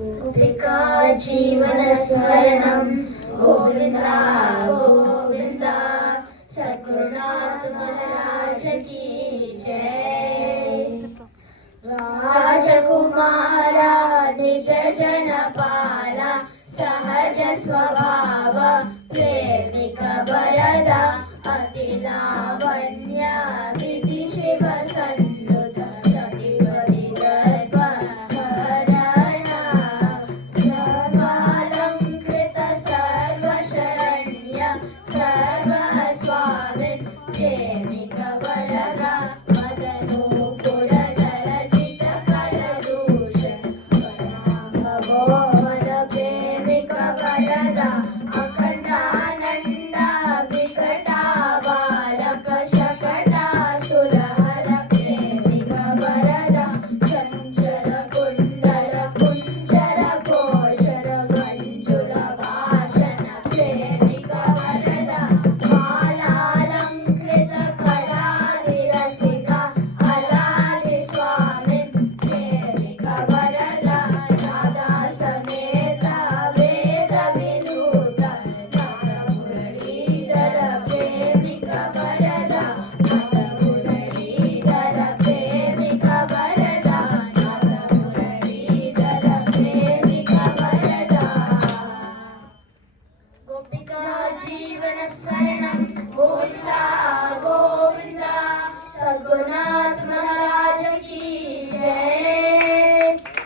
गोपिका जीवन स्वर्णम गोविंदा गोविंदा सद्गुरुनाथ महाराज की जय। राजकुमारा निज जन पाला सहज स्वभाव प्रेमिक वरदा अति लावण्य